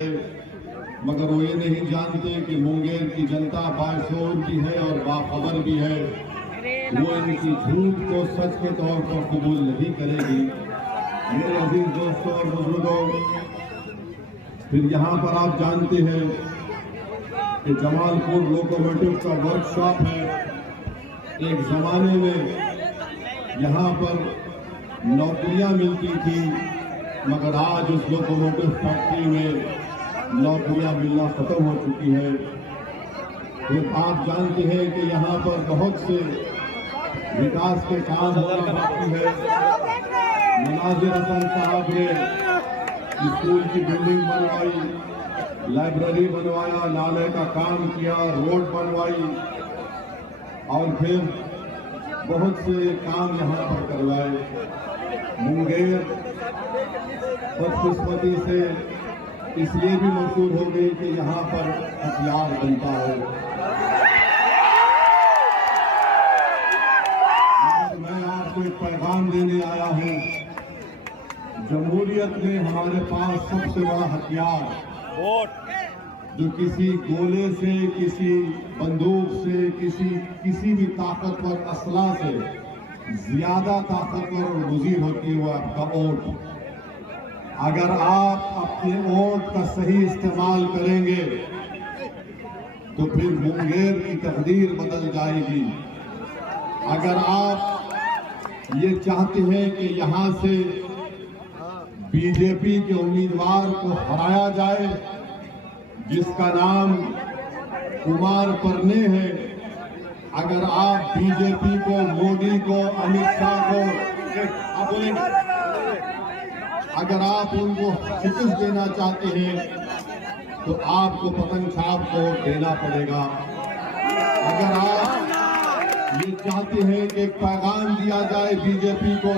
मगर वो ये नहीं जानते कि मुंगेर की जनता बाशऊर भी है और बाखबर भी है। वो इनकी झूठ को सच के तौर पर कबूल नहीं करेगी। मेरे अजीज दोस्तों और बुजुर्गों, फिर यहाँ पर आप जानते हैं कि जमालपुर लोकोमोटिव का वर्कशॉप है। एक जमाने में यहाँ पर नौकरियां मिलती थी, मगर आज उस लोकोमोटिव फैक्ट्री में नौकरियां मिलना खत्म हो चुकी है। फिर आप जानते हैं कि यहाँ पर बहुत से विकास के काम होना बाकी है। मुनाजिर हसन साहब ने स्कूल की बिल्डिंग बनवाई, लाइब्रेरी बनवाया, नाले का काम किया, रोड बनवाई और फिर बहुत से काम यहाँ पर करवाए। मुंगेर बदकिस्मती से इसलिए भी मशहूर हो गई कि यहाँ पर हथियार बनता है। मैं आपको एक पैगाम देने आया हूँ। जमहूरियत में हमारे पास सबसे बड़ा हथियार जो किसी गोले से, किसी बंदूक से, किसी भी ताकतवर असला से ज्यादा ताकतवर और मुजीब होती है, वो आपका वोट। अगर आप अपने वोट का सही इस्तेमाल करेंगे तो फिर मुंगेर की तकदीर बदल जाएगी। अगर आप ये चाहते हैं कि यहाँ से बीजेपी के उम्मीदवार को हराया जाए जिसका नाम कुमार परने है, अगर आप बीजेपी को, मोदी को, अमित शाह को अगर आप उनको शिकस्त देना चाहते हैं तो आपको पतंग छाप को देना पड़ेगा। अगर आप ये चाहते हैं कि एक पैगाम दिया जाए बीजेपी को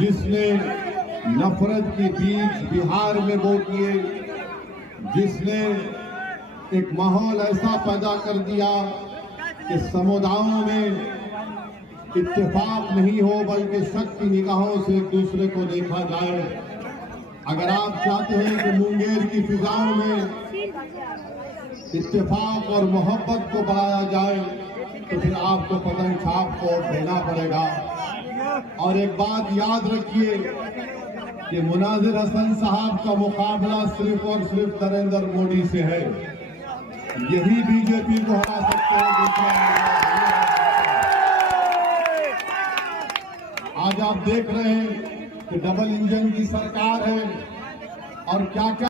जिसने नफरत के बीज बिहार में बो किए, जिसने एक माहौल ऐसा पैदा कर दिया कि समुदायों में इत्तेफाक नहीं हो बल्कि शक की निगाहों से एक दूसरे को देखा जाए। अगर आप चाहते हैं कि मुंगेर की फिजाओं में इत्तेफाक और मोहब्बत को बढ़ाया जाए तो फिर आपको पतंग छाप को देना पड़ेगा। और एक बात याद रखिए कि मुनाजिर हसन साहब का मुकाबला सिर्फ और सिर्फ नरेंद्र मोदी से है। यही बीजेपी को हरा सकते हैं। आज आप देख रहे हैं कि डबल इंजन की सरकार है और क्या क्या